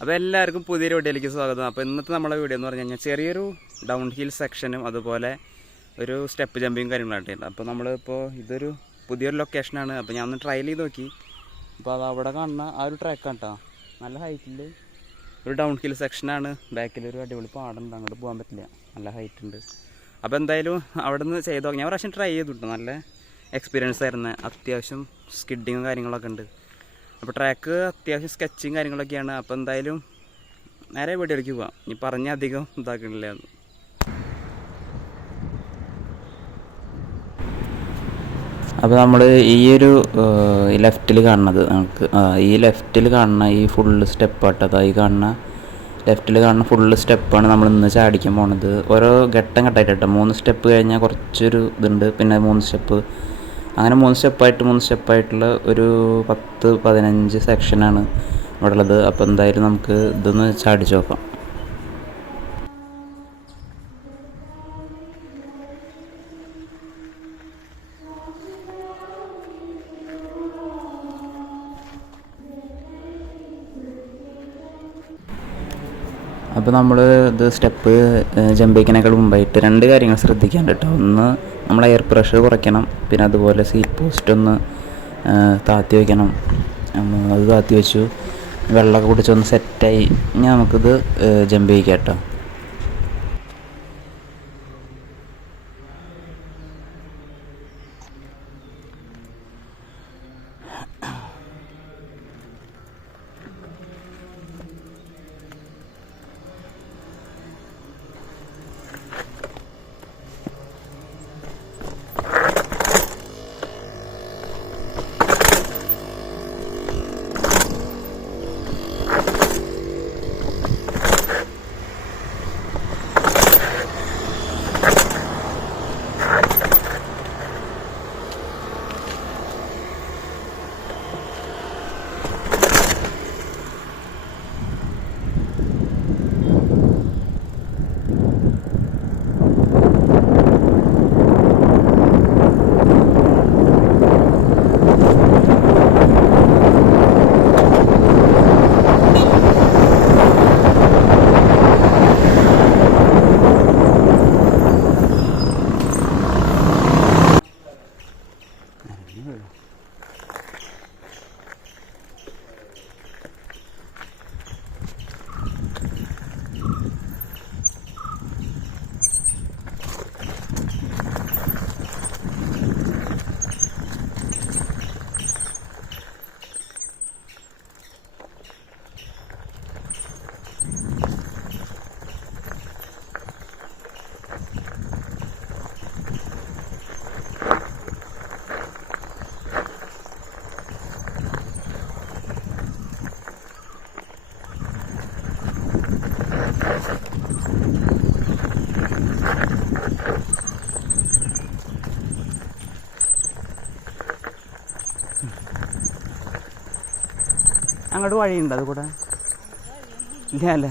അപ്പോൾ എല്ലാവർക്കും പുതിയൊരു വീഡിയോയിലേക്ക് സ്വാഗതം. അപ്പോൾ ഇന്നത്തെ നമ്മളെ വീഡിയോ എന്ന് പറഞ്ഞു കഴിഞ്ഞാൽ ചെറിയൊരു ഡൗൺ ഹിൽ സെക്ഷനും അതുപോലെ ഒരു സ്റ്റെപ്പ് ജമ്പിങ് കാര്യങ്ങളായിട്ടുണ്ട് അപ്പോൾ നമ്മളിപ്പോൾ ഇതൊരു പുതിയൊരു ലൊക്കേഷനാണ് അപ്പോൾ ഞാൻ ഒന്ന് ട്രയൽ ചെയ്ത് നോക്കി. അപ്പോൾ അത് അവിടെ കാണുന്ന ആ ഒരു ട്രാക്കാണ് കേട്ടോ. നല്ല ഹൈറ്റിൽ ഒരു ഡൗൺ ഹിൽ സെക്ഷനാണ് ബാക്കിൽ ഒരു അടിപൊളി പാടുണ്ട് അങ്ങോട്ട് പോകാൻ പറ്റില്ല. നല്ല ഹൈറ്റ് ഉണ്ട്. അപ്പോൾ എന്തായാലും അവിടെ നിന്ന് ചെയ്ത് നോക്കി. ഞാൻ പ്രാവശ്യം ട്രൈ ചെയ്തിട്ടുണ്ട് നല്ല എക്സ്പീരിയൻസ് ആയിരുന്നു. അത്യാവശ്യം സ്കിഡിങ്ങും കാര്യങ്ങളൊക്കെ ഉണ്ട്. അപ്പോൾ ട്രാക്ക് അത്യാവശ്യം സ്കെച്ചും കാര്യങ്ങളൊക്കെയാണ്. അപ്പോൾ എന്തായാലും നേരെ വീട്ടിലേക്ക് പോവാം. ഇനി പറഞ്ഞ അധികം ഇതാക്കണില്ല. അപ്പോൾ നമ്മൾ ഈ ഒരു ലെഫ്റ്റിൽ കാണുന്നത് നമുക്ക് ഈ ലെഫ്റ്റിൽ കാണുന്ന ഈ ഫുള്ള് സ്റ്റെപ്പാട്ടത് ഈ കാണുന്ന ലെഫ്റ്റിൽ കാണുന്ന ഫുള്ള് സ്റ്റെപ്പാണ് നമ്മൾ ഇന്ന് ചാടിക്കാൻ പോണത്. ഓരോ ഘട്ടം ഘട്ടമായിട്ട് മൂന്ന് സ്റ്റെപ്പ് കഴിഞ്ഞാൽ കുറച്ചൊരു ഇതുണ്ട്. പിന്നെ മൂന്ന് സ്റ്റെപ്പ് അങ്ങനെ മൂന്ന് സ്റ്റെപ്പായിട്ട് മൂന്ന് സ്റ്റെപ്പായിട്ടുള്ള ഒരു പത്ത് പതിനഞ്ച് സെക്ഷനാണ് ഇവിടെ ഉള്ളത് അപ്പോൾ എന്തായാലും നമുക്ക് ഇതൊന്ന് ചാടിച്ച് നോക്കാം. അപ്പോൾ നമ്മൾ ഇത് സ്റ്റെപ്പ് ജമ്പിങ്ങിനേക്കാൾ മുമ്പായിട്ട് രണ്ട് കാര്യങ്ങൾ ശ്രദ്ധിക്കാൻ കേട്ടോ. ഒന്ന് നമ്മൾ എയർ പ്രഷർ കുറയ്ക്കണം. പിന്നെ അതുപോലെ സീറ്റ് പോസ്റ്റ് ഒന്ന് താത്തി വയ്ക്കണം അത് താത്തി വെച്ചു. വെള്ളമൊക്കെ കുടിച്ചൊന്ന് സെറ്റായി ഇനി നമുക്കിത് ജമ്പ് ചെയ്യിക്കാം കേട്ടോ. Imagínate. അങ്ങോട്ട് വഴിയുണ്ട് അത് കൂടെ ഇല്ല അല്ലേ?